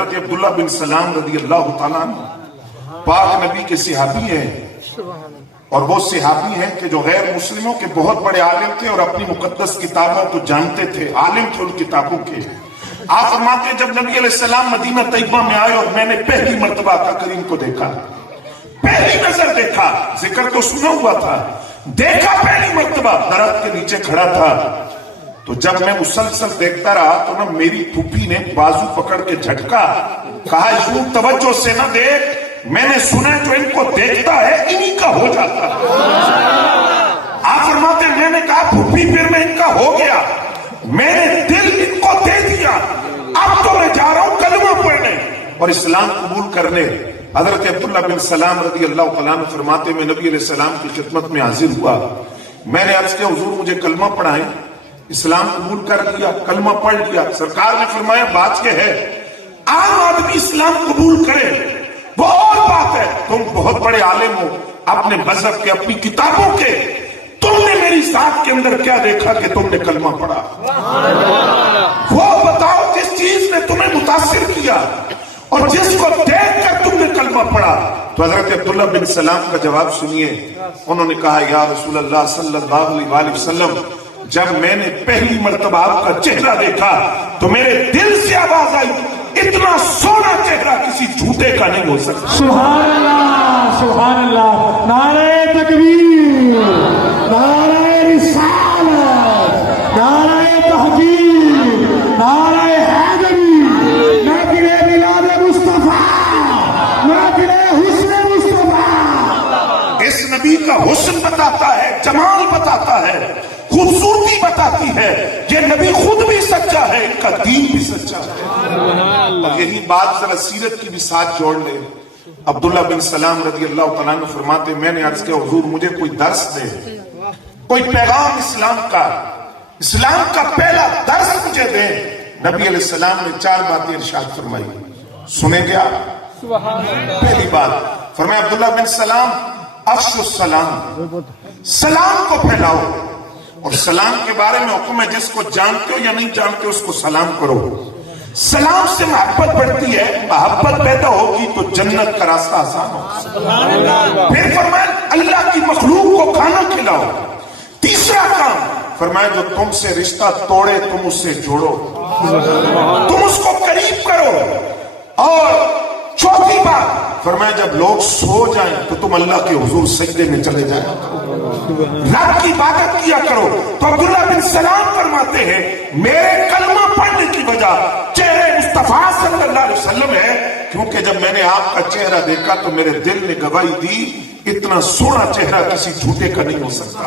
حضرت عبداللہ بن سلام رضی اللہ تعالیٰ عنہ پاک نبی کے صحابی ہیں، اور وہ صحابی ہیں کہ جو غیر مسلموں کے بہت بڑے عالم تھے اور اپنی مقدس کتابوں کو جانتے تھے، عالم تھے ان کتابوں کے۔ آپ فرماتے ہیں جب نبی علیہ السلام مدینہ طیبہ میں آئے اور میں نے پہلی مرتبہ آقا کریم کو دیکھا، پہلی نظر دیکھا، ذکر تو سنا ہوا تھا، دیکھا پہلی مرتبہ، درخت کے نیچے کھڑا تھا، تو جب میں مسلسل دیکھتا رہا تو نا میری پھوپھی نے بازو پکڑ کے جھٹکا، کہا یوں توجہ سے نہ دیکھ، میں نے سنا جو ان کو دیکھتا ہے انہی کا ہو جاتا ہے۔ آپ فرماتے ہیں میں نے کہا پھوپھی پھر میں ان کا ہو گیا، میں نے دل ان کو دے دیا، اب تو میں جا رہا ہوں کلمہ پڑھنے اور اسلام قبول کرنے۔ حضرت عبداللہ بن سلام رضی اللہ تعالیٰ عنہ فرماتے میں نبی علیہ السلام کی خدمت میں حاضر ہوا، میں نے عرض کیا حضور مجھے کلمہ پڑھائیں، اسلام قبول کر لیا، کلمہ پڑھ لیا۔ سرکار نے فرمایا بات کیا ہے، عام آدمی اسلام قبول کرے وہ اور بات ہے، تم بہت بڑے عالم ہو اپنے مذہب کے، اپنی کتابوں کے، تم نے میری ذات کے اندر کیا دیکھا کہ تم نے کلمہ پڑھا؟ وہ بتاؤ جس چیز نے تمہیں متاثر کیا اور جس کو دیکھ کر تم نے کلمہ پڑھا۔ تو حضرت عبداللہ بن سلام کا جواب سنیے، انہوں نے کہا یا رسول اللہ صلی اللہ علیہ وسلم، جب میں نے پہلی مرتبہ آپ کا چہرہ دیکھا تو میرے دل سے آواز آئی اتنا سونا چہرہ کسی جھوٹے کا نہیں ہو سکتا۔ سبحان اللہ، سبحان اللہ، نعرہ تکبیر، نعرہ رسالت، نعرہ تحقیق، نعرہ حیدری، نعرہ میلاد مصطفیٰ، نعرہ حسن مصطفیٰ۔ اس نبی کا حسن بتاتا ہے، جمال بتاتا ہے، خوبصورتی بتاتی ہے، یہ نبی خود بھی سچا ہے، ان کا دین بھی سچا ہے۔ اور یہی بات ذرا سیرت کی بھی ساتھ جوڑ لیں۔ عبداللہ بن سلام رضی اللہ تعالیٰ عنہ فرماتے میں نے عرض کیا حضور مجھے کوئی درس دے، کوئی پیغام اسلام کا پہلا درس مجھے دیں۔ نبی علیہ السلام نے 4 باتیں ارشاد فرمائی، سنیں گے آپ؟ پہلی بات فرمایا عبداللہ بن سلام افشوا السلام، سلام کو پھیلاؤ، اور سلام کے بارے میں حکم ہے جس کو جانتے ہو یا نہیں جانتے اس کو سلام کرو۔ سلام سے محبت بڑھتی ہے، محبت پیدا ہوگی تو جنت کا راستہ آسان ہوگا۔ پھر فرمایا اللہ کی مخلوق کو کھانا کھلاؤ۔ تیسرا کام فرمایا جو تم سے رشتہ توڑے تم اس سے جوڑو، تم اس کو قریب کرو۔ اور چوتھی بات فرمایا جب لوگ سو جائیں تو تم اللہ کے حضور سجدے میں چلے جائیں، رب کی عبادت کیا کرو۔ تو عبداللہ بن سلام فرماتے ہیں میرے کلمہ پڑھنے کی وجہ چہرے مصطفیٰ صلی اللہ علیہ وسلم ہے، کیونکہ جب میں نے آپ کا چہرہ دیکھا تو میرے دل نے گواہی دی اتنا سونا چہرہ کسی جھوٹے کا نہیں ہو سکتا۔